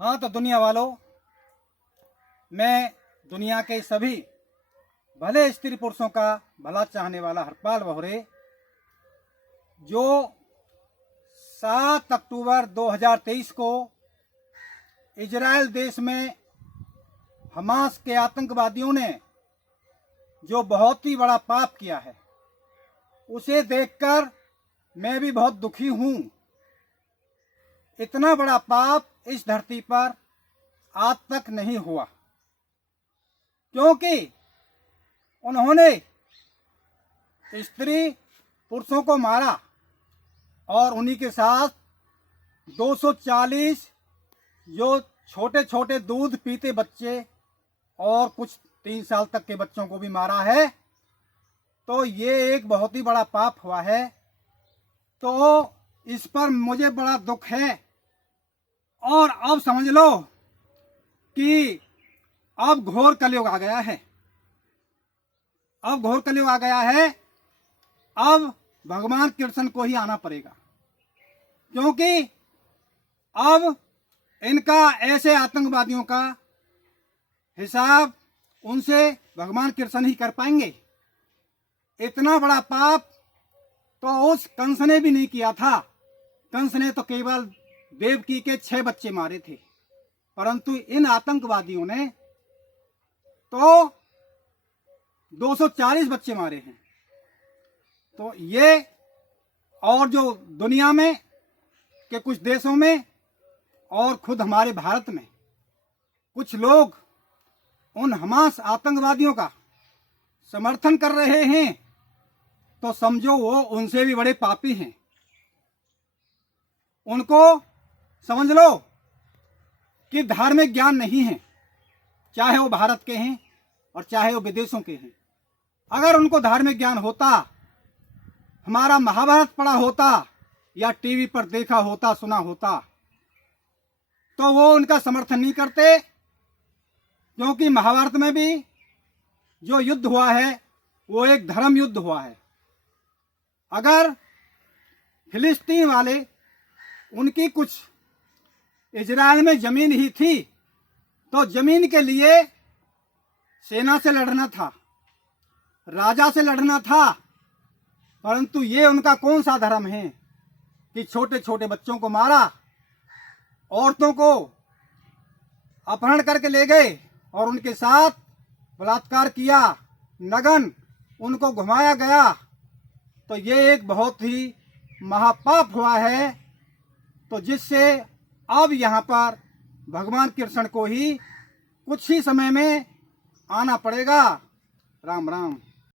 हाँ तो दुनिया वालों, मैं दुनिया के सभी भले स्त्री पुरुषों का भला चाहने वाला हरपाल बहुरे, जो 7 अक्टूबर 2023 को इजराइल देश में हमास के आतंकवादियों ने जो बहुत ही बड़ा पाप किया है, उसे देखकर मैं भी बहुत दुखी हूँ। इतना बड़ा पाप इस धरती पर आज तक नहीं हुआ, क्योंकि उन्होंने स्त्री पुरुषों को मारा और उन्हीं के साथ 240 जो छोटे छोटे दूध पीते बच्चे और कुछ 3 साल तक के बच्चों को भी मारा है। तो ये एक बहुत ही बड़ा पाप हुआ है। तो इस पर मुझे बड़ा दुख है। और अब समझ लो कि अब घोर कलयुग आ गया है। अब घोर कलयुग आ गया है। अब भगवान कृष्ण को ही आना पड़ेगा, क्योंकि अब इनका ऐसे आतंकवादियों का हिसाब उनसे भगवान कृष्ण ही कर पाएंगे। इतना बड़ा पाप तो उस कंस ने भी नहीं किया था। कंस ने तो केवल देवकी के 6 बच्चे मारे थे, परंतु इन आतंकवादियों ने तो 240 बच्चे मारे हैं। तो ये और जो दुनिया में के कुछ देशों में और खुद हमारे भारत में कुछ लोग उन हमास आतंकवादियों का समर्थन कर रहे हैं, तो समझो वो उनसे भी बड़े पापी हैं। उनको समझ लो कि धार्मिक ज्ञान नहीं है, चाहे वो भारत के हैं और चाहे वो विदेशों के हैं। अगर उनको धार्मिक ज्ञान होता, हमारा महाभारत पढ़ा होता या टीवी पर देखा होता, सुना होता, तो वो उनका समर्थन नहीं करते। क्योंकि महाभारत में भी जो युद्ध हुआ है वो एक धर्म युद्ध हुआ है। अगर फिलिस्तीन वाले, उनकी कुछ इजराइल में जमीन ही थी, तो जमीन के लिए सेना से लड़ना था, राजा से लड़ना था। परंतु ये उनका कौन सा धर्म है कि छोटे छोटे बच्चों को मारा, औरतों को अपहरण करके ले गए और उनके साथ बलात्कार किया, नग्न उनको घुमाया गया। तो ये एक बहुत ही महापाप हुआ है। तो जिससे अब यहाँ पर भगवान कृष्ण को ही कुछ ही समय में आना पड़ेगा। राम राम।